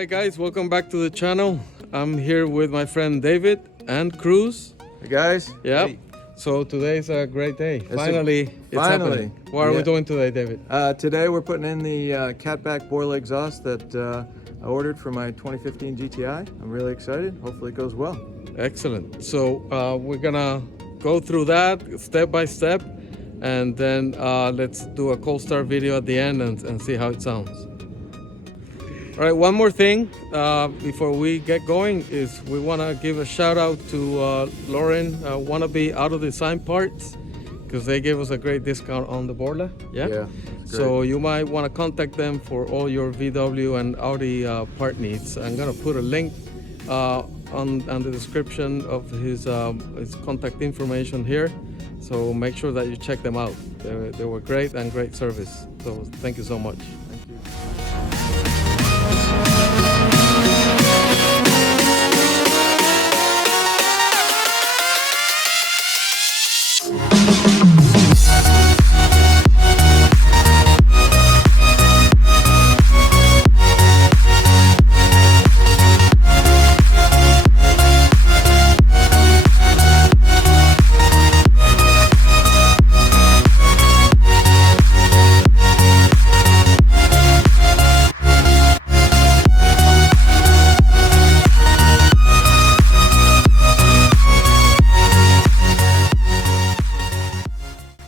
Alright guys, welcome back to the channel. I'm here with my friend David and Cruz. Hey guys. Yeah. Hey. So today's a great day. Finally, it's happening. What are we doing today, David? Today we're putting in the Catback Borla exhaust that I ordered for my 2015 GTI. I'm really excited. Hopefully it goes well. Excellent. So we're gonna go through that step by step, and then let's do a cold start video at the end and see how it sounds. All right, one more thing before we get going is we want to give a shout out to Lauren Wannabe Auto Design Parts, because they gave us a great discount on the Borla. Yeah. So you might want to contact them for all your VW and Audi part needs. I'm gonna put a link on the description of his contact information here. So make sure that you check them out. They were great and great service. So thank you so much. Thank you.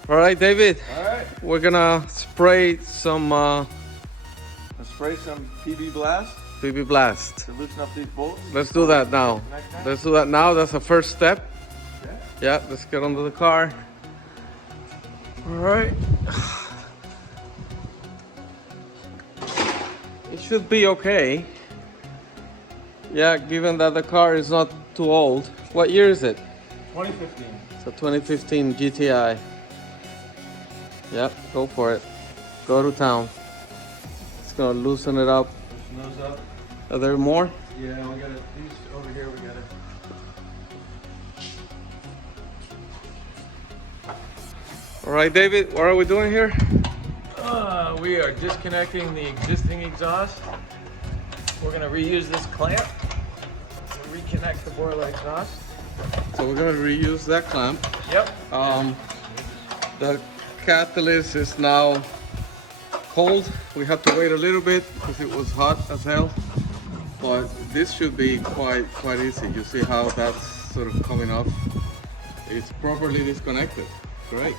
All right, David. All right. We're gonna spray some Let's spray some PB Blast BB Blast. to loosen up these bolts. Let's do that now. Let's do that now. That's the first step. Yeah, let's get under the car. All right. It should be okay. Yeah, given that the car is not too old. What year is it? 2015. It's a 2015 GTI. Yep, go for it. Go to town. It's gonna loosen it up. Loosen those up. Are there more? Yeah, we got it. These over here, we got it. All right, David, what are we doing here? We are disconnecting the existing exhaust. We're going to reuse this clamp to reconnect the Borla exhaust. So we're gonna reuse that clamp. Yep. The catalyst is now cold. We had to wait a little bit because it was hot as hell. But this should be quite easy. You see how that's sort of coming off. It's properly disconnected. Great.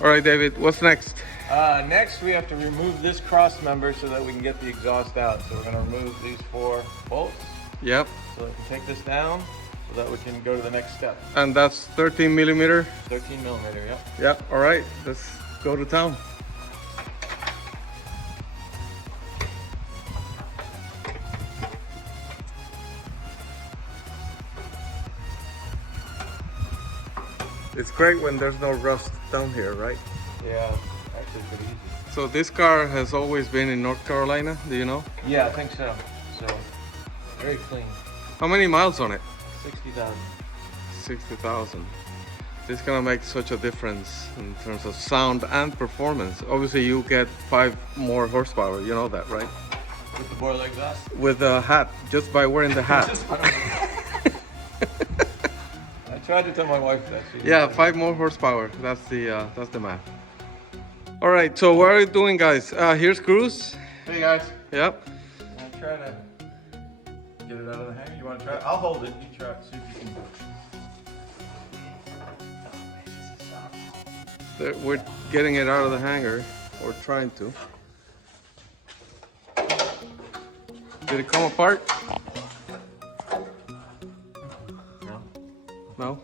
All right, David, what's next? Next, we have to remove this cross member so that we can get the exhaust out. So we're going to remove these 4 bolts Yep. so that we can take this down so that we can go to the next step. And that's 13 millimeter. 13 millimeter, yep. Yep. All right, let's go to town. It's great when there's no rust down here, right? Yeah, actually pretty easy. So this car has always been in North Carolina, do you know? Yeah, I think so. So, very clean. How many miles on it? 60,000. 60,000. This is gonna make such a difference in terms of sound and performance. Obviously you get 5 more horsepower, you know that, right? With the Borla exhaust? With the hat, just by wearing the hat. I tried to tell my wife that. Yeah, 5 more horsepower, that's the math. All right, so what are you doing, guys? Here's Cruz. Hey guys. Yep. I'm gonna try to get it out of the hanger. You want to try it? I'll hold it. You try it. See if you can. We're getting it out of the hanger, or trying to. Did it come apart? No. No?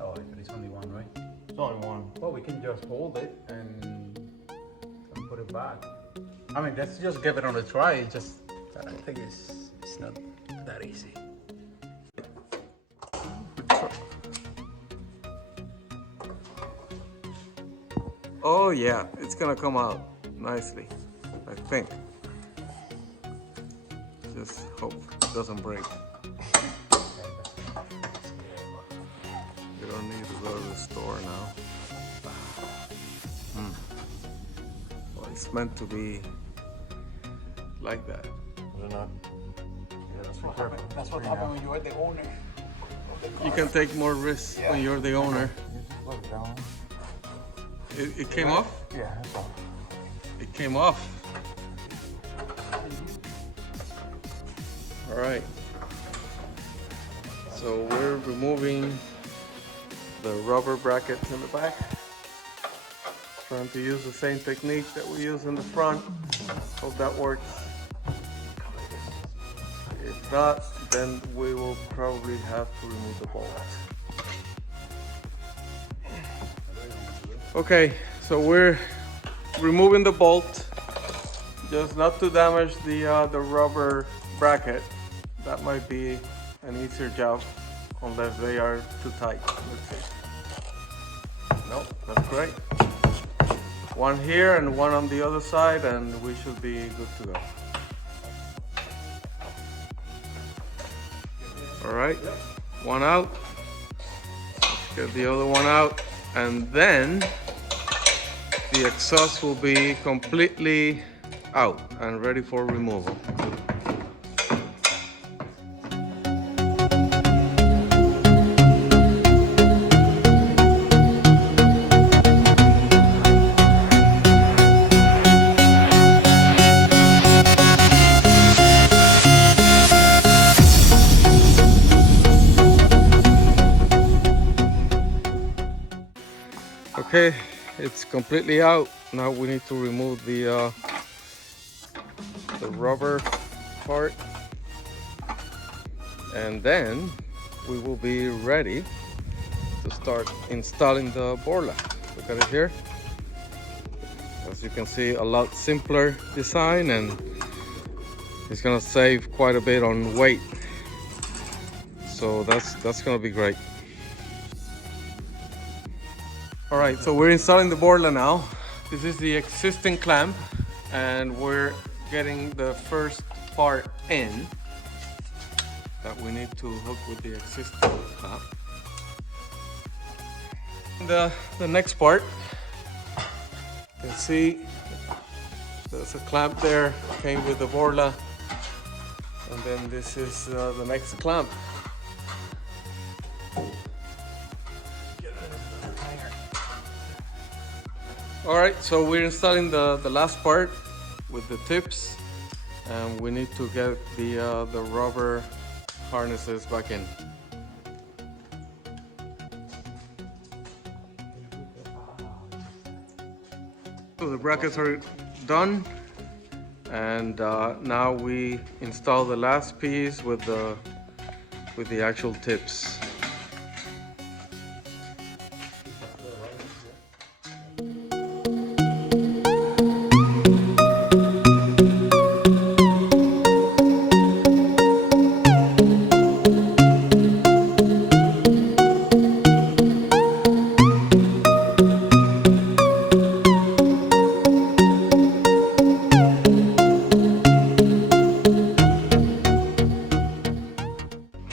Oh, but it's only one, right? It's only one. Well, we can just hold it and put it back. I mean, let's just give it on a try. It's just, I think it's not that easy. Oh yeah, it's gonna come out nicely, I think. Just hope it doesn't break. You don't need to go to the store now. Well, it's meant to be like that. They're not. That's what happened when you are the owner. You can take more risks when you're the owner. It came off? Yeah, that's all. It came off. All right. So we're removing the rubber brackets in the back. Trying to use the same technique that we use in the front. Hope that works. If not, then we will probably have to remove the bolt. Okay, so we're removing the bolt, just not to damage the rubber bracket. That might be an easier job, unless they are too tight. Let's see. No, that's great. One here and one on the other side, and we should be good to go. All right, one out. Let's get the other one out, and then the exhaust will be completely out and ready for removal. Okay, it's completely out. Now we need to remove the rubber part, and then we will be ready to start installing the Borla. Look at it here. As you can see, a lot simpler design, and it's gonna save quite a bit on weight. So that's gonna be great. All right, so we're installing the Borla now. This is the existing clamp, and we're getting the first part in that we need to hook with the existing clamp. The next part, you can see there's a clamp there, came with the Borla, and then this is the next clamp. All right, so we're installing the last part with the tips, and we need to get the rubber harnesses back in. So the brackets are done, and now we install the last piece with the actual tips.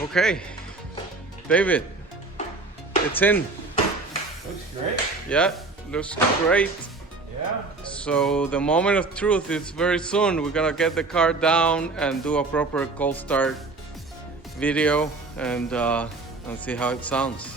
Okay, David, it's in. Looks great. Yeah, looks great. Yeah. So the moment of truth is very soon. We're gonna get the car down and do a proper cold start video and see how it sounds.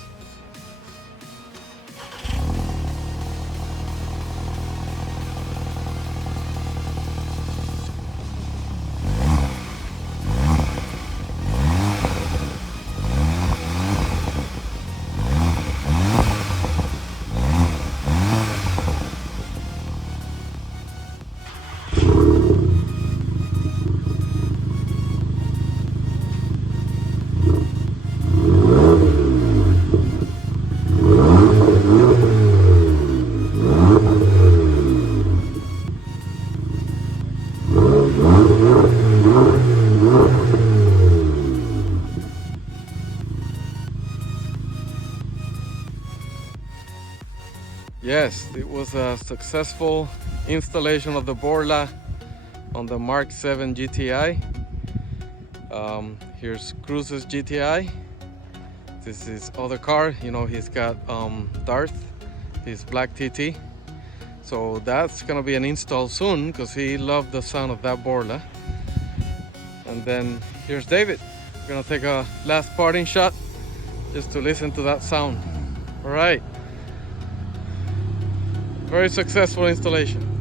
Yes, it was a successful installation of the Borla on the Mark 7 GTI. Here's Cruz's GTI. This is other car. You know, he's got Darth, his black TT. So that's gonna be an install soon because he loved the sound of that Borla. And then here's David. We're gonna take a last parting shot just to listen to that sound. All right. Very successful installation.